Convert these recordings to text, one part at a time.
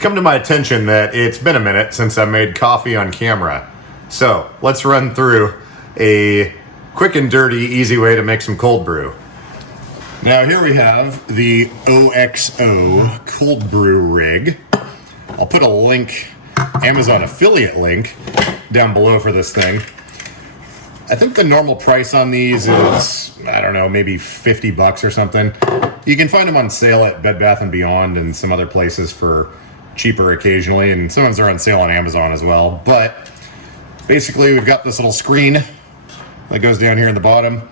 come to my attention that it's been a minute since I made coffee on camera. So let's run through a quick and dirty, easy way to make some cold brew. Now here we have the OXO cold brew rig. I'll put a link, Amazon affiliate link, down below for this thing. I think the normal price on these is, I don't know, maybe 50 bucks or something. You can find them on sale at Bed Bath & Beyond and some other places for cheaper occasionally, and sometimes they're on sale on Amazon as well. But basically we've got this little screen that goes down here in the bottom.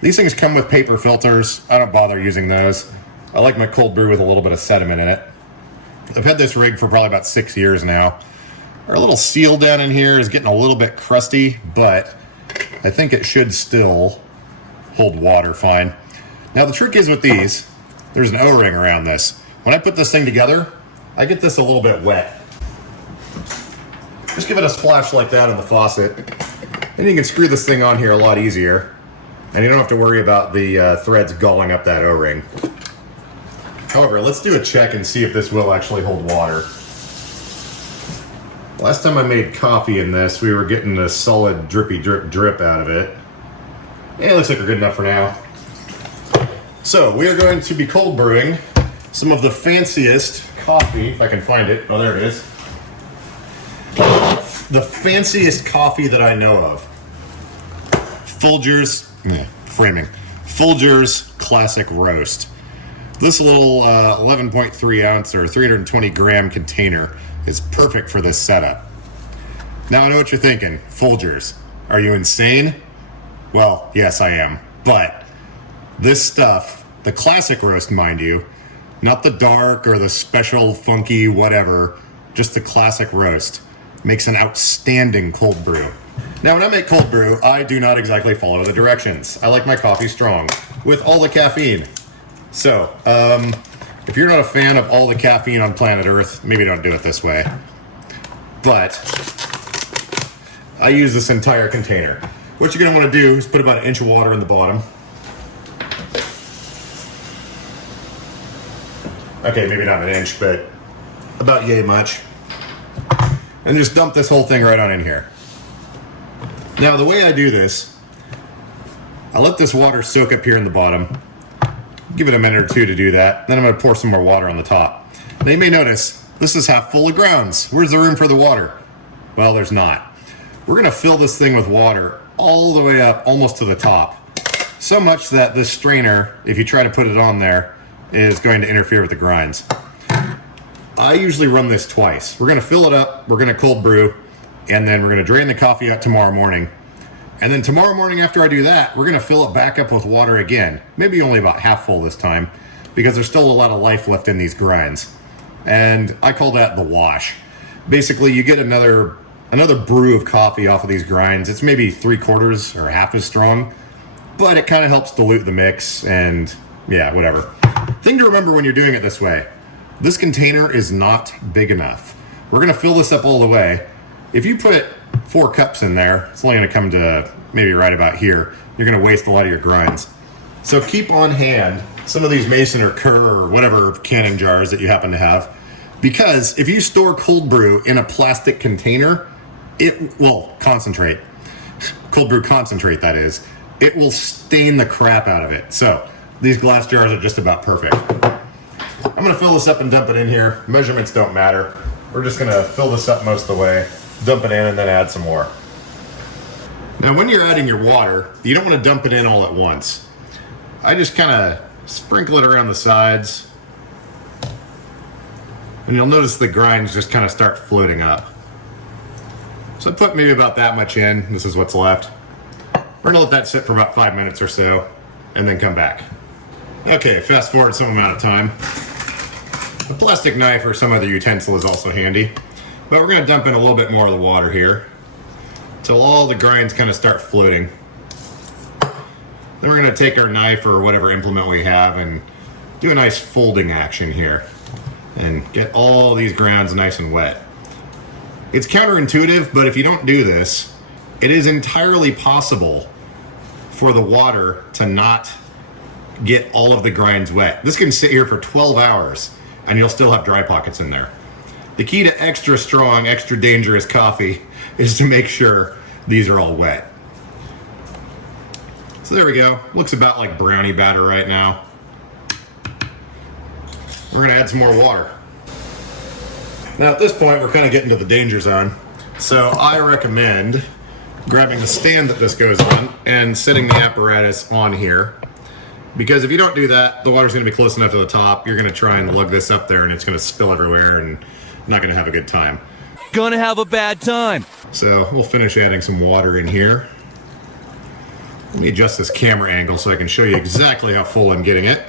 These things come with paper filters. I don't bother using those. I like my cold brew with a little bit of sediment in it. I've had this rig for probably about 6 years now. Our little seal down in here is getting a little bit crusty, but I think it should still hold water fine. Now the trick is with these, there's an O-ring around this. When I put this thing together, I get this a little bit wet. Just give it a splash like that in the faucet, and you can screw this thing on here a lot easier, and you don't have to worry about the threads galling up that O-ring. However, let's do a check and see if this will actually hold water. Last time I made coffee in this, we were getting a solid drippy drip out of it. Yeah, it looks like we're good enough for now. So we are going to be cold brewing some of the fanciest coffee, if I can find it. Oh, there it is. The fanciest coffee that I know of. Folgers Classic Roast. This little 11.3 ounce or 320 gram container is perfect for this setup. Now I know what you're thinking. Folgers, are you insane? Well, yes I am. But this stuff, the classic roast mind you, not the dark or the special funky whatever, just the classic roast, makes an outstanding cold brew. Now when I make cold brew, I do not exactly follow the directions. I like my coffee strong, with all the caffeine. So, if you're not a fan of all the caffeine on planet Earth, maybe don't do it this way. But I use this entire container. What you're going to want to do is put about 1 inch of water in the bottom. Okay, maybe not 1 inch, but about yay much. And just dump this whole thing right on in here. Now the way I do this, I let this water soak up here in the bottom. Give it a minute or two to do that. Then I'm going to pour some more water on the top. Now you may notice, this is half full of grounds. Where's the room for the water? Well, there's not. We're going to fill this thing with water all the way up, almost to the top. So much that this strainer, if you try to put it on there, is going to interfere with the grinds. I usually run this twice. We're going to fill it up, we're going to cold brew, and then we're going to drain the coffee out tomorrow morning. And then tomorrow morning after I do that, we're going to fill it back up with water again. Maybe only about half full this time, because there's still a lot of life left in these grinds. And I call that the wash. Basically, you get another brew of coffee off of these grinds. It's maybe 3/4 or half as strong, but it kind of helps dilute the mix and yeah, whatever. Thing to remember when you're doing it this way, this container is not big enough. We're going to fill this up all the way. If you put 4 cups in there, it's only going to come to maybe right about here. You're going to waste a lot of your grinds. So keep on hand some of these Mason or Kerr or whatever canning jars that you happen to have, because if you store cold brew in a plastic container, it will concentrate. Cold brew concentrate, that is. It will stain the crap out of it. So these glass jars are just about perfect. I'm going to fill this up and dump it in here. Measurements don't matter. We're just going to fill this up most of the way, dump it in, and then add some more. Now when you're adding your water, you don't want to dump it in all at once. I just kind of sprinkle it around the sides, and you'll notice the grinds just kind of start floating up. So I put maybe about that much in. This is what's left. We're going to let that sit for about 5 minutes or so, and then come back. Okay, fast forward some amount of time. A plastic knife or some other utensil is also handy. But we're going to dump in a little bit more of the water here until all the grinds kind of start floating. Then we're going to take our knife or whatever implement we have and do a nice folding action here and get all these grounds nice and wet. It's counterintuitive, but if you don't do this, it is entirely possible for the water to not get all of the grinds wet. This can sit here for 12 hours and you'll still have dry pockets in there. The key to extra strong, extra dangerous coffee is to make sure these are all wet. So there we go. Looks about like brownie batter right now. We're gonna add some more water. Now at this point, we're kind of getting to the danger zone. So I recommend grabbing the stand that this goes on and sitting the apparatus on here. Because if you don't do that, the water's gonna be close enough to the top, you're gonna try and lug this up there and it's gonna spill everywhere and not gonna have a good time. Gonna have a bad time. So we'll finish adding some water in here. Let me adjust this camera angle so I can show you exactly how full I'm getting it.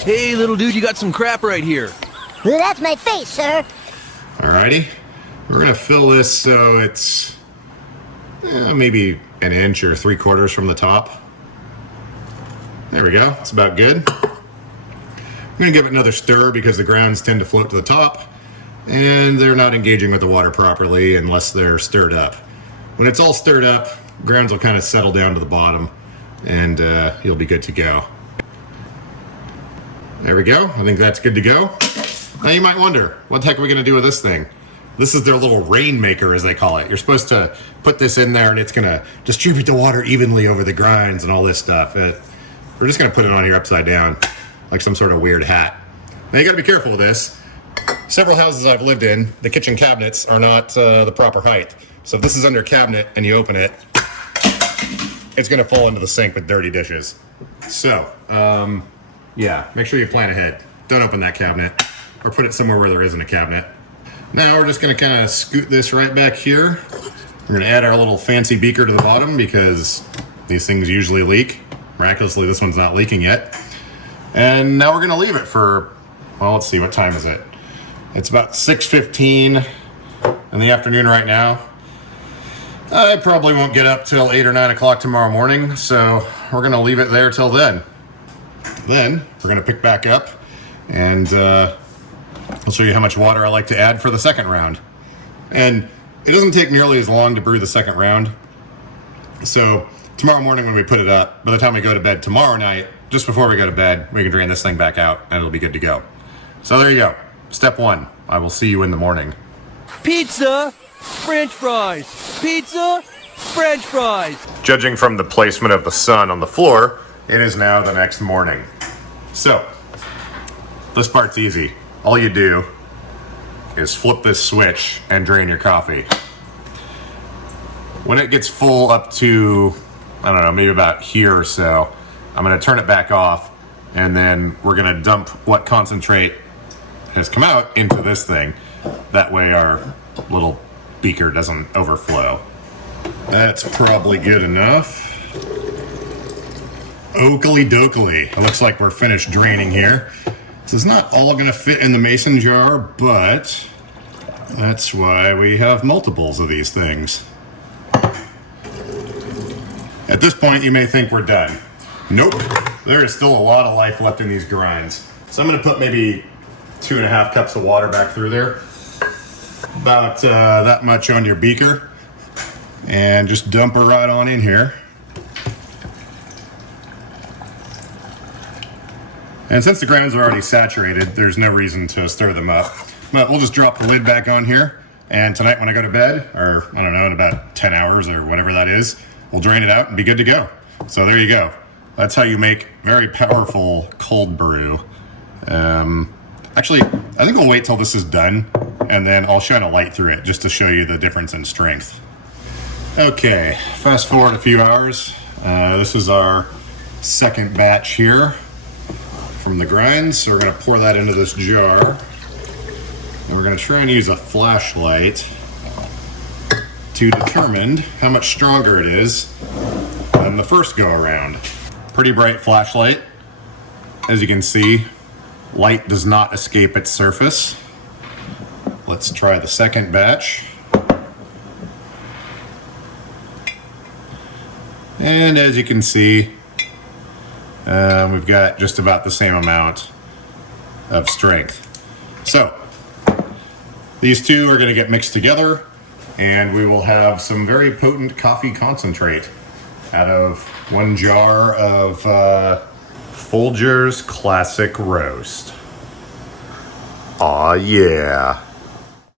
Hey, little dude, you got some crap right here. Well, that's my face, sir. Alrighty. We're gonna fill this so it's maybe an inch or 3/4 from the top. There we go. That's about good. I'm gonna give it another stir because the grounds tend to float to the top and they're not engaging with the water properly unless they're stirred up. When it's all stirred up, grounds will kind of settle down to the bottom and you'll be good to go. There we go. I think that's good to go. Now you might wonder, what the heck are we gonna do with this thing? This is their little rainmaker, as they call it. You're supposed to put this in there and it's gonna distribute the water evenly over the grinds and all this stuff. We're just gonna put it on here upside down, like some sort of weird hat. Now you gotta be careful with this. Several houses I've lived in, the kitchen cabinets are not the proper height. So if this is under a cabinet and you open it, it's gonna fall into the sink with dirty dishes. So, yeah, make sure you plan ahead. Don't open that cabinet or put it somewhere where there isn't a cabinet. Now we're just gonna kind of scoot this right back here. We're gonna add our little fancy beaker to the bottom because these things usually leak. Miraculously, this one's not leaking yet. And now we're gonna leave it for, well, let's see, what time is it? It's about 6:15 in the afternoon right now. I probably won't get up till 8 or 9 o'clock tomorrow morning, so we're gonna leave it there till then. Then we're gonna pick back up and I'll show you how much water I like to add for the second round. And it doesn't take nearly as long to brew the second round. So tomorrow morning when we put it up, by the time we go to bed tomorrow night, just before we go to bed, we can drain this thing back out and it'll be good to go. So there you go. Step one. I will see you in the morning. Pizza, French fries. Pizza, French fries. Judging from the placement of the sun on the floor, it is now the next morning. So, this part's easy. All you do is flip this switch and drain your coffee. When it gets full up to, I don't know, maybe about here or so, I'm gonna turn it back off and then we're gonna dump what concentrate has come out into this thing. That way our little beaker doesn't overflow. That's probably good enough. Oakley dokley. It looks like we're finished draining here. This is not all gonna fit in the mason jar, but that's why we have multiples of these things. At this point, you may think we're done. Nope, there is still a lot of life left in these grinds. So I'm gonna put maybe 2.5 cups of water back through there. About that much on your beaker. And just dump her right on in here. And since the grounds are already saturated, there's no reason to stir them up. But we'll just drop the lid back on here. And tonight when I go to bed, or I don't know, in about 10 hours or whatever that is, we'll drain it out and be good to go. So there you go. That's how you make very powerful cold brew. Actually, I think we'll wait till this is done and then I'll shine a light through it just to show you the difference in strength. Okay, fast forward a few hours. This is our second batch here from the grinds. So we're gonna pour that into this jar. And we're gonna try and use a flashlight to determine how much stronger it is than the first go around. Pretty bright flashlight. As you can see, light does not escape its surface. Let's try the second batch. And as you can see, we've got just about the same amount of strength. So, these two are going to get mixed together, and we will have some very potent coffee concentrate out of one jar of Folger's Classic Roast. Aw, yeah.